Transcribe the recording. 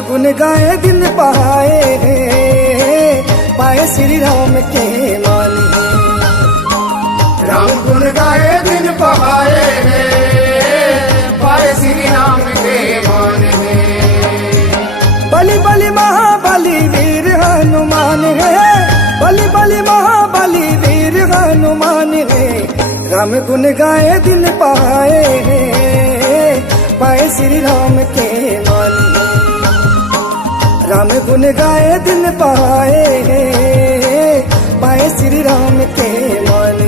गुन गाए दिन पाए हैं, पाए श्री राम के मान है। राम गुन गाए दिन पाए हैं, पाए श्री राम के मान है। बलि बलि महाबली वीर हनुमान है, बलि बलि महाबली वीर हनुमान है। राम गुन गाए दिन पाए हैं, पाए श्री राम के मान है। राम गुन गाए दिन पाए हैं, पाए श्री राम के मान